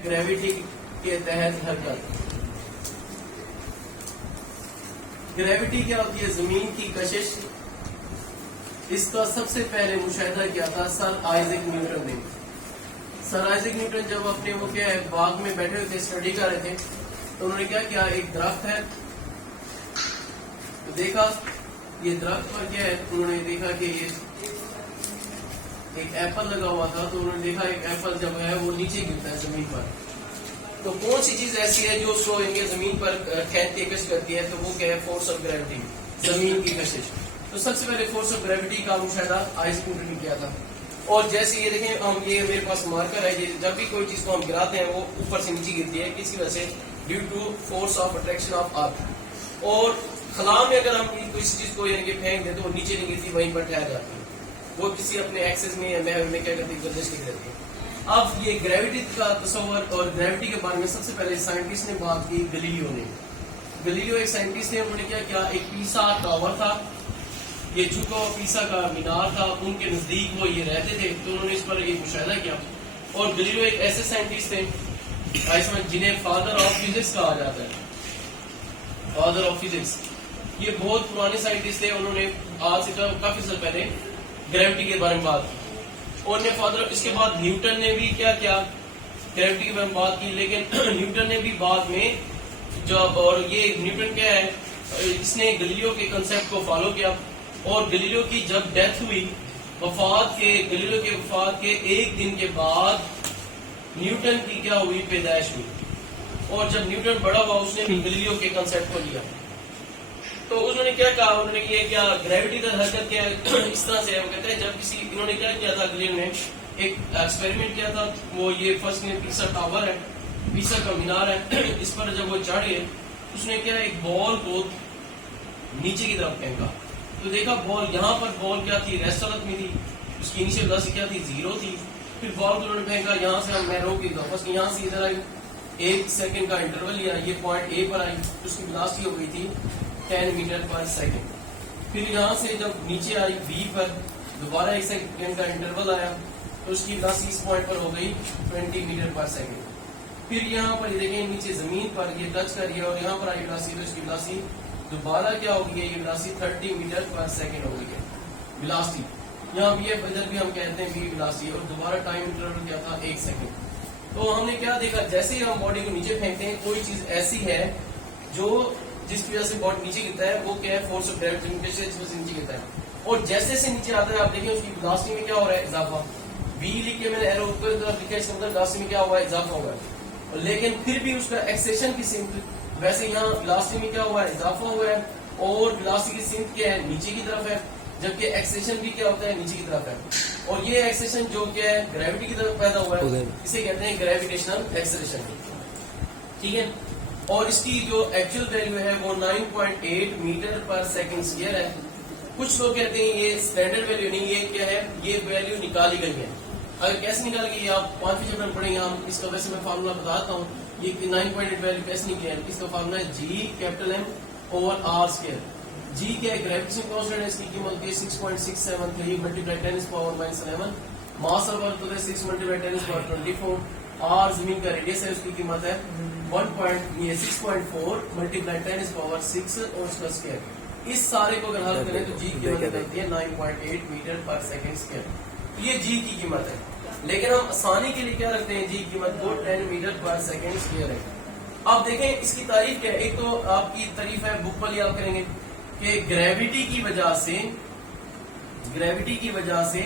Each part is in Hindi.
ग्रेविटी के तहत हरकत। ग्रेविटी क्या होती है? जमीन की कशिश। इसका सबसे पहले मुशाहिदा किया था सर आइजैक न्यूटन ने। सर आइजैक न्यूटन जब अपने वो क्या है बाग में बैठे हुए थे, स्टडी कर रहे थे, तो उन्होंने क्या किया, एक दरख्त है तो देखा ये दरख्त पर क्या है, उन्होंने देखा कि ये एक एप्पल लगा हुआ था, तो उन्होंने देखा एक एप्पल जब है वो नीचे गिरता है जमीन पर। तो कौन सी चीज ऐसी है जो उसको इनके जमीन पर खींचती है, कश करती है? तो वो क्या है? फोर्स ऑफ ग्रेविटी, जमीन की कशिश। तो सबसे पहले फोर्स ऑफ ग्रेविटी का मुशाहिदा आइजैक न्यूटन ने किया था। और जैसे ये देखें, हम ये मेरे पास मार्कर है, ये जब भी कोई चीज को हम गिराते हैं वो ऊपर से नीचे गिरती है, किसी वजह से, due to force of attraction of earth. और खला में अगर हम किसी चीज को यानी कि फेंक दें तो वो नीचे नहीं गिरती, वहीं पर ठहर जाती है, वो किसी अपने एक्सेस में या महल में क्या करती है, गर्दिश नहीं करती है। अब ये ग्रेविटी का तस्वर और ग्रेविटी के बारे में सबसे पहले साइंटिस्ट ने बात की गलीलियो ने। गलीलियो एक साइंटिस्ट थे, उन्होंने क्या किया, एक पीसा टावर था, ये झुका हुआ पीसा का मीनार था, उनके नजदीक वो ये रहते थे, तो उन्होंने इस पर एक मुशाहिदा किया। और गलीलियो एक ऐसे साइंटिस्ट थे जिन्हें फादर ऑफ फिजिक्स कहा जाता है, फादर ऑफ फिजिक्स। ये बहुत पुराने साइंटिस्ट थे, उन्होंने आज से काफी साल पहले ग्रेविटी के बारे में बात की। और ने फादर, इसके बाद न्यूटन ने भी क्या किया, ग्रेविटी के बारे में बात की, लेकिन न्यूटन ने भी बाद में जब, और ये न्यूटन क्या है, इसने गलीलियो के कंसेप्ट को फॉलो किया। और गलीलियो की जब डेथ हुई, गलीलियो के वफात के एक दिन के बाद न्यूटन की क्या हुई, पैदाइश हुई। और जब न्यूटन बड़ा हुआ, उसने भी गलीलियो के कंसेप्ट को लिया। तो उन्होंने क्या कहा, उन्होंने ये क्या ग्रेविटी का हरकत क्या इस तरह से है, वो कहते हैं जब किसी, इन्होंने क्या किया था, गलीलियो ने एक एक्सपेरिमेंट किया था, वो ये फर्स्ट में पीसा टावर है, पीसा का मीनार है, इस पर जब वो चढ़े, उसने क्या एक बॉल को नीचे की तरफ फेंका, तो देखा बॉल, यहाँ पर बॉल क्या थी, रेस्ट हालत में थी, उसकी इनिशियल वेलोसिटी क्या थी, 0 थी। फिर बॉल को उन्होंने फेंका, यहाँ से हम मैं रोक के फर्स्ट यहाँ से इधर आई, 1 सेकंड का इंटरवल लिया, ये पॉइंट ए पर आई, उसकी वेलोसिटी हो गई थी 10 मीटर पर सेकंड। फिर यहाँ से जब नीचे आई बी पर, दोबारा 1 सेकंड का इंटरवल आया, तो उसकी वेलोसिटी इस पॉइंट पर हो गई 20 मीटर पर सेकंड। फिर यहाँ पर ये देखें, नीचे जमीन पर ये टच कर गया, और यहाँ पर आई वेलोसिटी, तो इसकी वेलोसिटी दोबारा क्या हो गई है, ये वेलोसिटी 30 मीटर पर सेकंड हो गई है वेलोसिटी। यहाँ भी इधर भी हम कहते हैं बी वेलोसिटी, और दोबारा टाइम इंटरवल क्या था, 1 सेकंड। तो हमने क्या देखा, जैसे ही हम बॉडी को नीचे फेंकते हैं, कोई चीज ऐसी है जो जिसकी वजह से बॉडी नीचे गिरता है, वो क्या है, फोर्स ऑफ ग्रेविटी से नीचे गिरता है। और जैसे से नीचे आता है, आप देखिए उसकी वेलोसिटी में क्या हो रहा है, इजाफा। वी लिख के मैंने एरो ऊपर तरफ लिखा है, इसका मतलब वेलोसिटी में क्या हुआ है, इजाफा हुआ है। लेकिन फिर भी उसका एक्सेशन की सिमत, वैसे यहाँ वेलोसिटी में क्या हुआ है, इजाफा हुआ है, और वेलोसिटी की सिमत क्या है, नीचे की तरफ है, जबकि एक्सेशन भी क्या होता है, नीचे की तरफ है। और ये एक्सेशन जो क्या है, ग्रेविटी की तरफ पैदा हुआ है, इसे कहते हैं ग्रेविटेशनल एक्सेलरेशन, ठीक है। और इसकी जो एक्चुअल वैल्यू है वो 9.8 मीटर पर सेकंड स्क्वायर है। कुछ लोग कहते हैं ये स्टैंडर्ड वैल्यू नहीं, ये क्या है, ये वैल्यू निकाली गई है। अगर कैसे निकाली गई, आप 5वीं चैप्टर में पढ़ेंगे, हम इसका वैसे मैं फार्मूला बताता हूँ। ये 9.8 वैल्यू कैसे निकली है, इसका फार्मूला है G capital M over R square. G क्या है, ग्रेविटेशन कांस्टेंट है, इसकी कीमत है 6.673 मल्टीप्लाई 10⁻⁻11। मास ऑफ अर्थ है 6 मल्टीप्लाई 10⁻24। R जमीन का रेडियस है, उसकी कीमत है 6.4 मल्टीप्लाई 10⁻6 और उसका स्क्वायर। इस सारे को अगर हल करें तो जी की कीमत निकलती है 9.8 मीटर पर सेकंड स्क्वायर। ये जी की कीमत है, लेकिन हम आसानी के लिए क्या रखते हैं, जी की कीमत वो 10 मीटर पर सेकंड स्क्वायर है। अब देखें इसकी तारीफ क्या है। एक तो आपकी तारीफ है बुक वाली, आप करेंगे कि ग्रेविटी की वजह से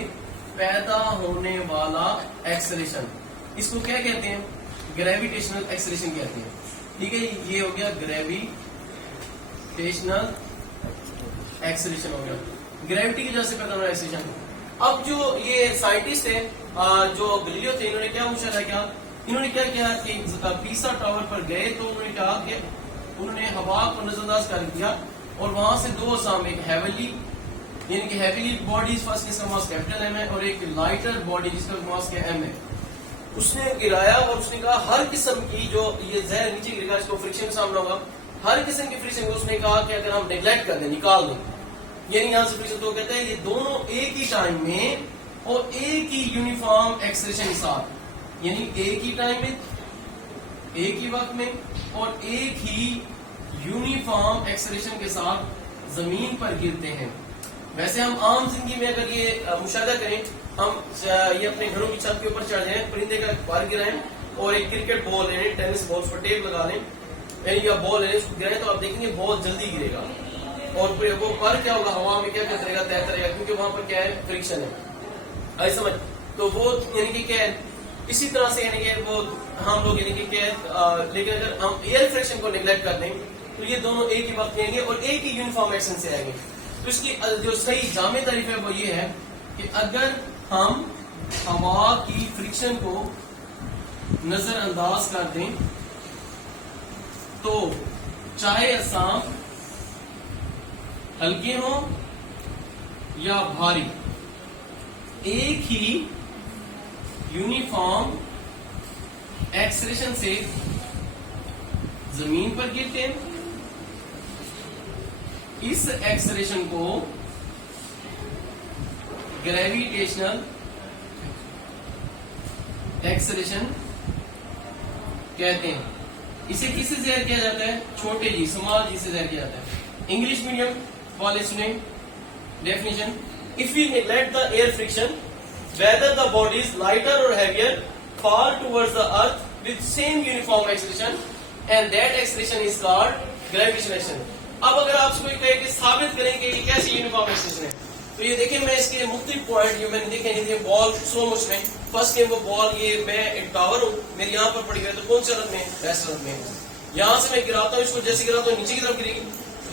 पैदा होने वाला एक्सेलरेशन, इसको क्या कहते हैं, ग्रेविटेशनल एक्सेलरेशन कहते हैं, ठीक है। ये हो गया ग्रेविटेशनल एक्सेलरेशन हो गया, ग्रेविटी की वजह से पैदा होना एक्सेलरेशन। अब जो ये साइंटिस्ट है, जो गलीलियो थे, इन्होंने क्या मुशाहिदा किया, इन्होंने क्या किया कि पीसा टावर पर गए, तो उन्होंने कहा कि उन्होंने हवा को नजरअंदाज कर दिया, और वहां से 2 असाम, एक हैविली यानी कि हैविली बॉडीज फर्स्ट जिसका मास कैपिटल M है, और एक लाइटर बॉडी जिसका मास क्या M है, उसने गिराया। और उसने कहा हर किस्म की जो ये जहर नीचे गिरेगा, इसको फ्रिक्शन का सामना होगा, हर किस्म की फ्रिक्शन को उसने कहा कि अगर हम नेग्लेक्ट कर दें, निकाल दें, यानी यहाँ से फ्रिक्शन, तो कहते हैं ये दोनों एक ही टाइम में और एक ही यूनिफॉर्म एक्सेलरेशन के साथ, यानी एक ही टाइम में एक ही वक्त में और एक ही यूनिफॉर्म एक्सेलरेशन के साथ जमीन पर गिरते हैं। वैसे हम आम जिंदगी में अगर ये मुशाहिदा करें, हम ये अपने घरों की छत के ऊपर चढ़ जाएं, परिंदे का पर गिराएं और एक क्रिकेट बॉल लें, टेनिस बॉल पर टेप लगा लें या बॉल लें, उसको गिराएं तो आप देखेंगे बहुत जल्दी गिरेगा और वो पर क्या होगा, हवा में क्या करेगा, तय करेगा, क्योंकि वहां पर क्या है, फ्रिक्शन है। आई समझ? तो वो यानी कि क्या है, इसी तरह से यानी कि वो हम लोग यानी कि क्या है, लेकिन अगर हम एयर फ्रिक्शन को निगलेक्ट कर दें तो ये दोनों एक ही वक्त आएंगे और एक ही यूनिफॉर्म एक्शन से आएंगे। तो इसकी जो सही जामे तारीफ है वो ये है कि अगर हम हवा की फ्रिक्शन को नजरअंदाज कर दें तो चाहे असाम हल्के हो या भारी, एक ही यूनिफॉर्म एक्सेलरेशन से जमीन पर गिरते हैं। इस एक्सेलरेशन को ग्रेविटेशनल एक्सेलरेशन कहते हैं। इसे किससे ज़ाहिर किया जाता है? छोटे जी, स्मॉल जी से ज़ाहिर किया जाता है। इंग्लिश मीडियम वाले सुने definition, if we neglect the air friction whether the body is lighter or heavier fall towards the earth with same uniform acceleration and that acceleration is called gravitation। अब अगर आपसे कोई कहे कि साबित करें कि ये कैसी यूनिफॉर्म एक्सेलरेशन है, तो ये देखें, मैं इसके मुख्तलिफ पॉइंट ये मैंने देखे, बॉल स्लो मोशन में फर्स्ट गेम वो बॉल, ये मैं एक टावर हूँ, मेरी यहाँ पर पड़ी हुई है, तो कौन सी हालत में? बेस्ट हालत में। यहाँ से मैं गिराता हूँ इसको, जैसे गिराता हूँ नीचे की तरफ गिरेगी,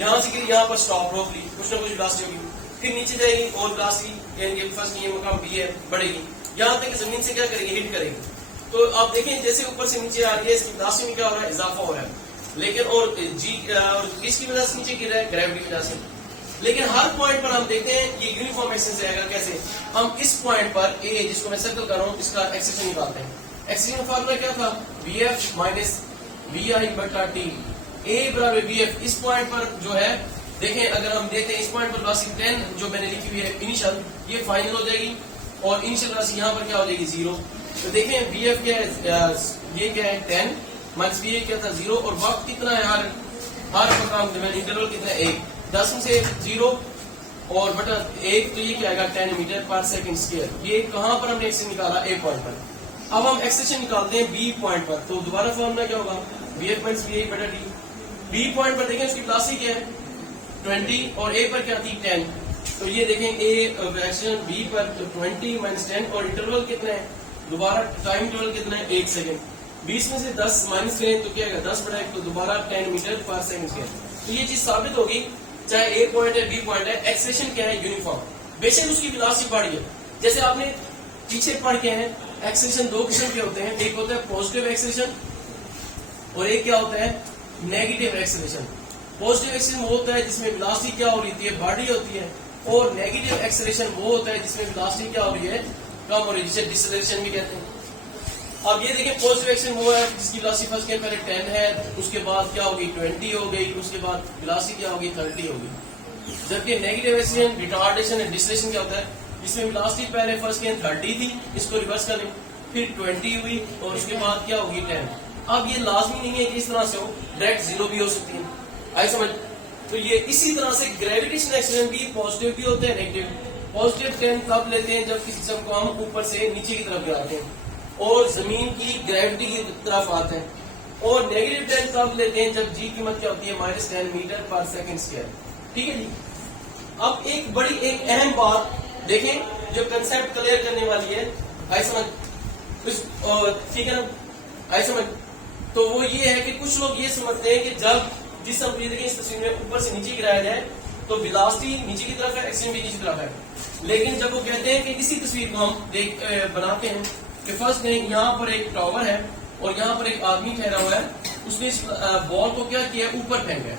यहाँ से गिरी, यहाँ पर स्टॉप रोक ली, कुछ ना कुछ वेलोसिटी होगी, फिर नीचे जाएगी और वेलोसिटी यानी फर्स्ट ये मकाम बी है, बढ़ेगी, यहाँ तक जमीन से क्या करेगी, हिट करेगी। तो आप देखें जैसे ऊपर से नीचे आ रही है, इसकी वेलोसिटी में क्या हो रहा है, इजाफा हो रहा है, लेकिन और जी और किसकी वजह से नीचे गिर रहा है, ग्रेविटी की वजह से। लेकिन हर पॉइंट पर हम देखते हैं ये यूनिफॉर्म एक्सेलरेशन से आएगा। कैसे? हम इस पॉइंट पर ए, जिसको मैं सर्कल कर रहा हूँ, इसका एक्सेलरेशन निकालते हैं। एक्सेलरेशन का फार्मूला क्या था? Vf माइनस Vi बटा टी, ए बराबर Vf। इस पॉइंट पर जो है देखें, अगर हम देखते हैं इस पॉइंट पर वेलोसिटी 10 जो मैंने लिखी हुई है इनिशियल, ये फाइनल हो जाएगी और इनिशियल वेलोसिटी यहाँ पर क्या हो जाएगी, 0। तो देखें Vf क्या है, ये क्या है 10 माइनस Va क्या था 0, और वक्त कितना है हर प्रोग्राम में, इंटरवल कितना है 1, 10 में से 0 और बटा 1, तो ये क्या आएगा 10 मीटर पर सेकंड स्क्वायर। ये कहां पर हमने एक्सेलरेशन निकाला? ए पॉइंट पर। अब हम एक्सेलरेशन निकालते हैं बी पॉइंट पर, तो दोबारा फॉर्मूला क्या होगा? Vf माइनस Va बटा टी। बी पॉइंट पर देखें उसकी वेलोसिटी क्या है 20 और ए पर क्या थी 10, तो ये देखें ए एक्सेलरेशन बी पर 20 माइनस 10 और इंटरवल कितना है, दोबारा टाइम इंटरवल कितना है 1 सेकंड, 20 में से 10 माइनस लें तो क्या आएगा 10 बटा 1, तो दोबारा 10 मीटर पर सेकंड स्क्वायर। तो ये चीज साबित होगी, चाहे ए पॉइंट है बी पॉइंट है, एक्सेलरेशन क्या है, यूनिफॉर्म। बेशक उसकी वेलोसिटी बढ़ी है, जैसे आपने पीछे पढ़ के हैं, एक्सेलरेशन दो किस्म के होते हैं, एक होता है पॉजिटिव एक्सेलरेशन और एक क्या होता है, नेगेटिव एक्सेलरेशन। पॉजिटिव एक्सेलरेशन वो होता है जिसमें वेलोसिटी क्या हो रही है, बढ़ी होती है, और नेगेटिव एक्सेलरेशन वो होता है जिसमें वेलोसिटी क्या हो रही है, कम हो रही है, जिसे डिसेलेरेशन भी कहते हैं। अब ये देखिए पॉजिटिव एक्सेलरेशन वो है जिसकी वेलोसिटी फर्स्ट के पहले 10 है, उसके बाद क्या होगी 20 हो गई, उसके बाद वेलोसिटी क्या होगी 30 होगी। जबकि नेगेटिव एक्सेलरेशन, रिटार्डेशन एंड डिसेलेरेशन क्या होता है, जिसमें वेलोसिटी पहले फर्स्ट के 30 थी, इसको रिवर्स कर लें, फिर 20 हुई और उसके बाद क्या होगी 10। अब ये लाजमी नहीं है कि इस तरह से हो, डायरेक्ट 0 भी हो सकती है, आई समझ। तो ये इसी तरह से ग्रेविटेशनल एक्सेलरेशन भी पॉजिटिव भी होते हैं, नेगेटिव। पॉजिटिव 10 तब लेते हैं जब किसी जिस्म को हम ऊपर से नीचे की तरफ गिराते हैं और जमीन की ग्रेविटी की तरफ आते हैं, और नेगेटिव 10 तब लेते हैं जब जी की कीमत क्या होती है -10 मीटर पर सेकंड स्क्वायर। ठीक है जी। अब एक बड़ी एक अहम बात देखें जो कंसेप्ट क्लियर करने वाली है, आई समझ, ठीक है ना, आई समझ। तो वो ये है कि कुछ लोग ये समझते हैं कि जब जिसम को देखिए इस तस्वीर में ऊपर से नीचे गिराया जाए तो वेलोसिटी नीचे की तरफ है, एक्सेलरेशन भी नीचे की तरफ है। लेकिन जब वो कहते हैं कि इसी तस्वीर को हम बनाते हैं कि फर्स्ट यहाँ पर एक टावर है और यहाँ पर एक आदमी ठहरा हुआ है, उसने इस बॉल को क्या किया, ऊपर फेंका है,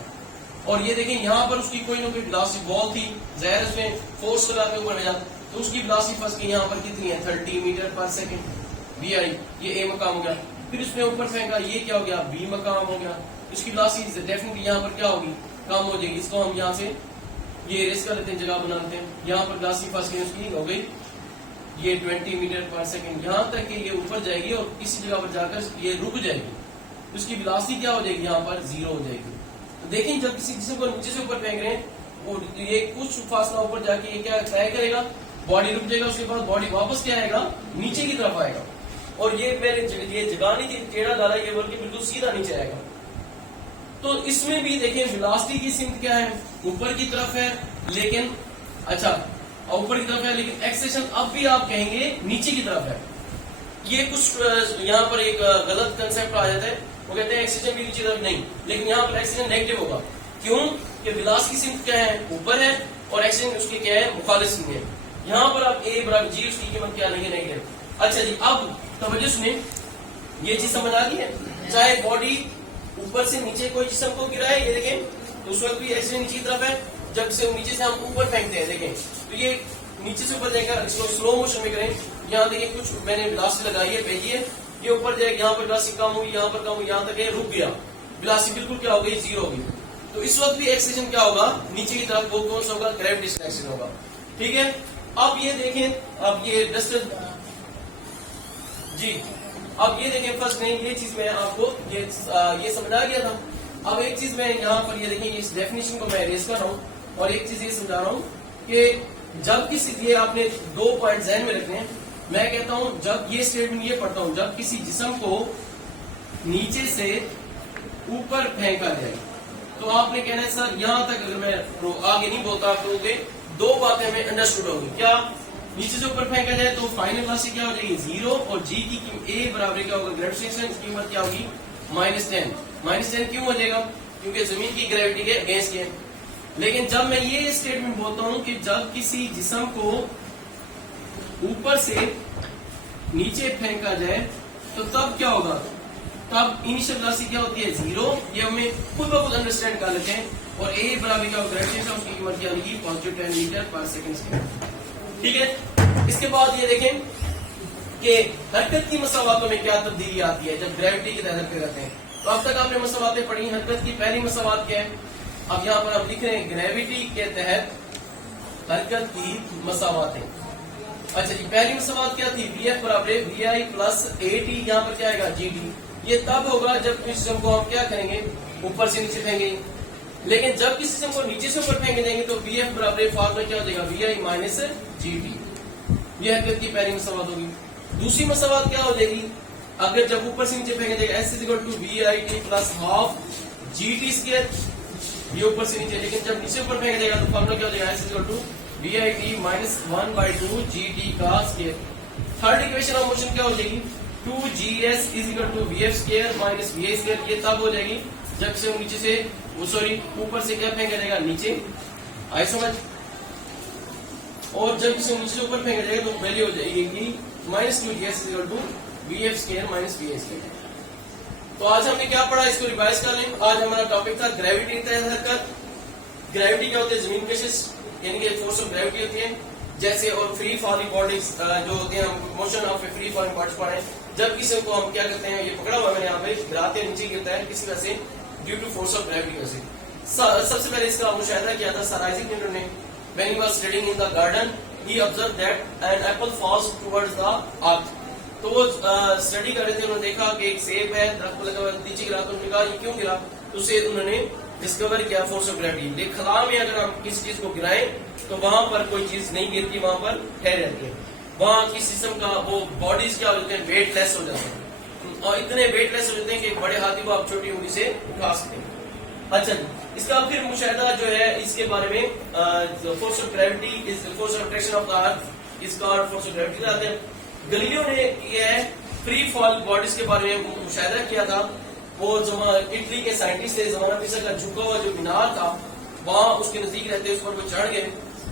और ये देखें यहाँ पर उसकी कोई ना कोई वेलोसिटी बॉल थी, ज़ाहिर उसने फोर्स लगा के ऊपर भेजा, तो उसकी वेलोसिटी फर्स्ट की यहाँ पर कितनी है 30 मीटर पर सेकंड, बी आई, ये ए मकाम हो गया। फिर उसने ऊपर फेंका, ये क्या हो गया, बी मकाम हो गया। इसकी वेलोसिटी डेफिनेटली यहाँ पर क्या होगी, कम हो जाएगी। इसको हम यहाँ से ये रेस कर लेते हैं, जगह बनाते हैं, यहाँ पर वेलोसिटी फर्स्ट की उसकी हो गई ये 20 मीटर पर सेकंड, यहाँ तक कि ये ऊपर जाएगी और किसी जगह पर जाकर ये रुक जाएगी। उसकी वेलोसिटी क्या हो जाएगी, यहाँ पर 0 हो जाएगी। तो देखें जब किसी जिस्म को नीचे से ऊपर फेंक रहे हैं और ये कुछ फासला ऊपर जाके ये क्या तय करेगा, बॉडी रुक जाएगा, उसके बाद बॉडी वापस क्या आएगा, नीचे की तरफ आएगा। और ये मैंने ये जगह नहीं थी टेढ़ा डाला, ये बल्कि बिल्कुल सीधा नीचे आएगा। तो इसमें भी देखें वेलोसिटी की सिमत क्या है, ऊपर की तरफ है, लेकिन अच्छा ऊपर की तरफ है, लेकिन एक्सेलेरेशन अब भी आप कहेंगे नीचे की तरफ है। ये कुछ यहाँ पर एक गलत कंसेप्ट आ जाता है, वो कहते हैं एक्सेलेरेशन भी नीचे की तरफ नहीं, लेकिन यहाँ पर एक्सेलेरेशन नेगेटिव होगा। क्यों कि वेलोसिटी की सिमत क्या है, ऊपर है, और एक्सेलेरेशन उसकी क्या है, मुखालिफ सिमत है। यहाँ पर आप a बराबर g, उसकी कीमत क्या नहीं है, नेगेटिव। अच्छा जी, अब तवज्जो सुने, ये चीज समझ आ रही है। चाहे बॉडी ऊपर से नीचे कोई जिस्म को गिराए, ये देखें, तो उस वक्त भी एक्सेलेरेशन नीचे की तरफ है। जब से नीचे से हम ऊपर फेंकते हैं, देखें तो ये नीचे से ऊपर जाएगा। इसको स्लो मोशन में करें, यहाँ देखिए कुछ मैंने वेलोसिटी लगाई है, भेजी है, ये ऊपर जाएगा, यहाँ पर वेलोसिटी कम हुई, यहाँ पर कम हुई, यहाँ तक ये रुक गया, वेलोसिटी बिल्कुल क्या हो गई, 0 हो गई। तो इस वक्त भी एक्सेलेरेशन क्या होगा, नीचे की तरफ, वो कौन सा होगा, ग्रेविटेशनल एक्सेलेरेशन होगा। ठीक है, अब ये देखें, अब ये डस्ट जी, अब ये देखें फर्स्ट नहीं, ये चीज मैं आपको ये समझ आ गया था। अब एक चीज मैं यहाँ पर ये देखें, इस डेफिनेशन को मैं रेज कर रहा हूँ और एक चीज ये समझा रहा हूँ कि जब किसी, ये आपने 2 पॉइंट ध्यान में रखने हैं। मैं कहता हूँ जब ये स्टेटमेंट ये पढ़ता हूँ, जब किसी जिस्म को नीचे से ऊपर फेंका जाए, तो आपने कहना है सर यहाँ तक, अगर मैं आगे नहीं बोलता आप लोगों के 2 बातें हमें अंडरस्टूड होगी। क्या, नीचे से ऊपर फेंका जाए तो फाइनल वेलोसिटी क्या हो जाएगी, 0, और g की a बराबर क्या होगा, ग्रेविटेशन की कीमत क्या होगी, -10। -10 क्यों हो जाएगा, क्योंकि जमीन की ग्रेविटी के अगेंस्ट है। लेकिन जब मैं ये स्टेटमेंट बोलता हूं कि जब किसी जिस्म को ऊपर से नीचे फेंका जाए तो तब क्या होगा, तब इनिशियल वेलोसिटी क्या होती है, 0। ये हमें खुद ब खुद अंडरस्टैंड कर लेते हैं। और a बराबर क्या होगा, ग्रेविटेशन, उसकी कीमत क्या होगी, +10 मीटर पर सेकंड। ठीक है, इसके बाद ये देखें कि हरकत की मसावातों में क्या तब्दीली आती है जब ग्रेविटी की तरह करते हैं। तो अब तक आपने मसावातें पढ़ी, हरकत की पहली मसावात क्या है, अब यहाँ पर हम लिख रहे हैं ग्रेविटी के तहत हरकत की मसावातें। अच्छा जी, पहली मसावात क्या थी, Vf बराबर VI प्लस AT, यहाँ पर क्या आएगा, GT। ये तब होगा जब किसी जिस्म को हम क्या करेंगे, ऊपर से नीचे फेंकेंगे। लेकिन जब किसी जिस्म को नीचे से ऊपर फेंके देंगे तो Vf बराबर फार्मूला क्या हो जाएगा, VI माइनस GT। ये हरकत की पहली मसावात होगी। दूसरी मसावात क्या हो जाएगी, अगर जब ऊपर से नीचे फेंके जाएगा, S = VIT plus half GT², ये ऊपर से नीचे। लेकिन जब नीचे ऊपर फेंका जाएगा तो फार्मूला क्या हो जाएगा, S = VIT माइनस 1/2 GT का square. Third equation of motion क्या हो जाएगी, 2GS = VF² माइनस VA²। ये तब हो जाएगी जब से नीचे से ऊपर से क्या फेंका जाएगा, नीचे आए समझ। और जब इसे नीचे से ऊपर फेंका जाएगा तो वैल्यू हो जाएगी -2GS = VF² माइनस VA²। तो आज हमने क्या पढ़ा, इसको रिवाइज कर लें। आज हमारा टॉपिक था ग्रेविटी के तहत हरकत। ग्रेविटी क्या होती है, जमीन कशिश, यानी कि फोर्स ऑफ ग्रेविटी होती है। जैसे और फ्री फॉलिंग बॉडीज जो होते हैं, हम motion of free falling bodies पढ़े। जब किसी को हम क्या करते हैं, ये पकड़ा हुआ है मैंने यहाँ पे, गिराते नीचे गिरता है किसी वजह से, due to force of gravity वजह से। सबसे पहले इसका मुशाहिदा किया था सर आइजैक न्यूटन ने, when he was studying in the garden, he observe that an apple falls towards the earth. तो वो स्टडी कर रहे थे, उन्होंने देखा कि एक सेब है, दरख्त पर लगा हुआ, नीचे गिरा, तो उन्होंने कहा ये क्यों गिरा, तो उसे उन्होंने डिस्कवर किया फोर्स ऑफ ग्रेविटी। खला में अगर हम किसी चीज को गिराएं तो वहां पर कोई चीज नहीं गिरती, वहां पर ठहर रहती है। वहां किसी किस्म का वो बॉडीज क्या होते हैं, वेटलेस हो जाते हैं, और इतने वेटलेस हो जाते हैं कि एक बड़े हाथी को आप छोटी उंगली से उठा सकते हैं। अच्छा, इसका फिर मुशाहिदा जो है इसके बारे में, force of gravity is force of attraction of the earth, इसका फोर्स ऑफ ग्रेविटी कहते हैं। गैलीलियो ने किया है फ्री फॉल बॉडीज के बारे में मुशाहिदा किया था। वो इटली के साइंटिस्ट थे, जमाना पिसा का झुका हुआ जो मीनार था, वहां उसके नजदीक रहते उस पर वो चढ़ गए।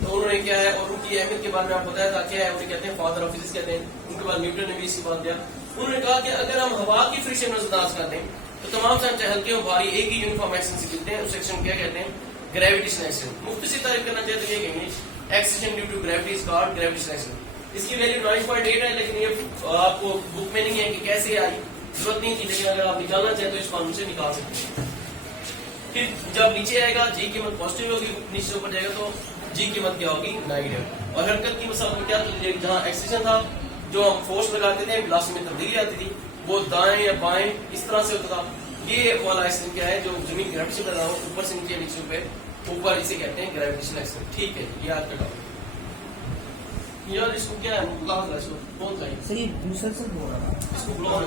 तो उन्होंने क्या है, और उनकी अहमियत के बारे में आपको बताया था, क्या है, उन्हें कहते हैं फादर ऑफ फिजिक्स कहते हैं। उनके बाद न्यूटन ने भी इसकी बात दिया। उन्होंने कहा कि अगर हम हवा की फ्रिक्शन नजरअंदाज कर दें तो तमाम चाहे हल्के और भारी एक ही यूनिफॉर्म एक्शन से गिरते हैं। उस एक्शन क्या कहते हैं, ग्रेविटेशनल एक्शन। मुख्तसर तारीफ करना चाहे तो ये कहेंगे action due to gravity is called gravitational action. इसकी वैल्यू 9.8 है, लेकिन ये आपको बुक में नहीं है कि कैसे आई, जरूरत नहीं थी, लेकिन अगर आप निकालना चाहें तो इस कानून से निकाल सकते हैं। फिर जब नीचे आएगा जी कीमत पॉजिटिव होगी, नीचे ऊपर जाएगा तो जी कीमत क्या होगी, नेगेटिव। और हरकत की मसाल में क्या चली, जहाँ एक्सेशन था, जो हम फोर्स लगाते थे, वेलोसिटी में तब्दीली आती थी, वो दाएं या बाएं इस तरह से होता था। ये वाला एक्शन क्या है, जो जमीन ग्रेविटेशन बता रहा हूँ, ऊपर से नीचे नीचे पे ऊपर, इसे कहते हैं ग्रेविटेशन एक्शन। ठीक है, याद रखो यार। इसको क्या है, क्लास इसको कौन सा है सही दूसरा से बोल रहा इसको ब्लॉक